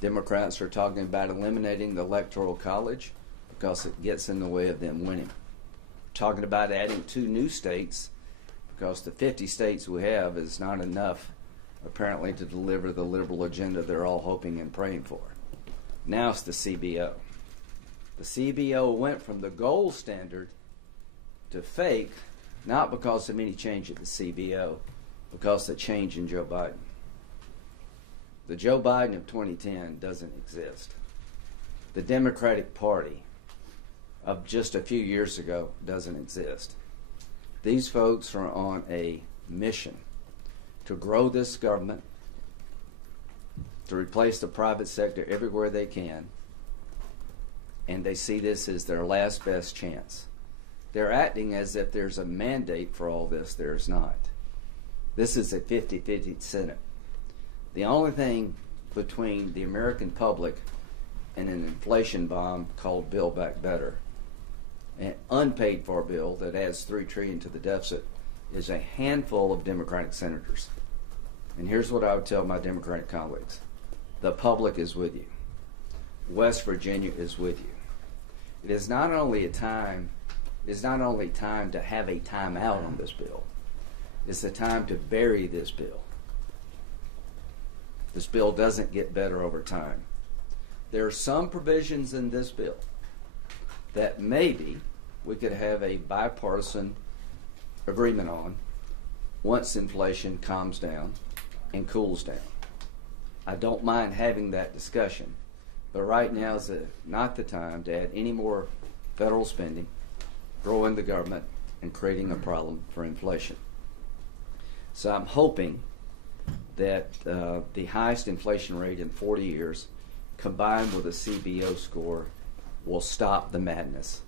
Democrats are talking about eliminating the Electoral College because it gets in the way of them winning. Talking about adding 2 new states because the 50 states we have is not enough, apparently, to deliver the liberal agenda they're all hoping and praying for. Now it's the CBO. The CBO went from the gold standard to fake, not because of any change at the CBO, because of the change in Joe Biden. The Joe Biden of 2010 doesn't exist. The Democratic Party of just a few years ago doesn't exist. These folks are on a mission to grow this government, to replace the private sector everywhere they can, and they see this as their last best chance. They're acting as if there's a mandate for all this. There's not. This is a 50-50 Senate. The only thing between the American public and an inflation bomb called Build Back Better, an unpaid for bill that adds $3 trillion to the deficit, is a handful of Democratic senators. And here's what I would tell my Democratic colleagues. The public is with you. West Virginia is with you. It is not only time to have a timeout on this bill. It's the time to bury this bill. This bill doesn't get better over time. There are some provisions in this bill that maybe we could have a bipartisan agreement on once inflation calms down and cools down. I don't mind having that discussion, but right now is not the time to add any more federal spending, growing the government, and creating a problem for inflation. So I'm hoping that the highest inflation rate in 40 years, combined with a CBO score, will stop the madness.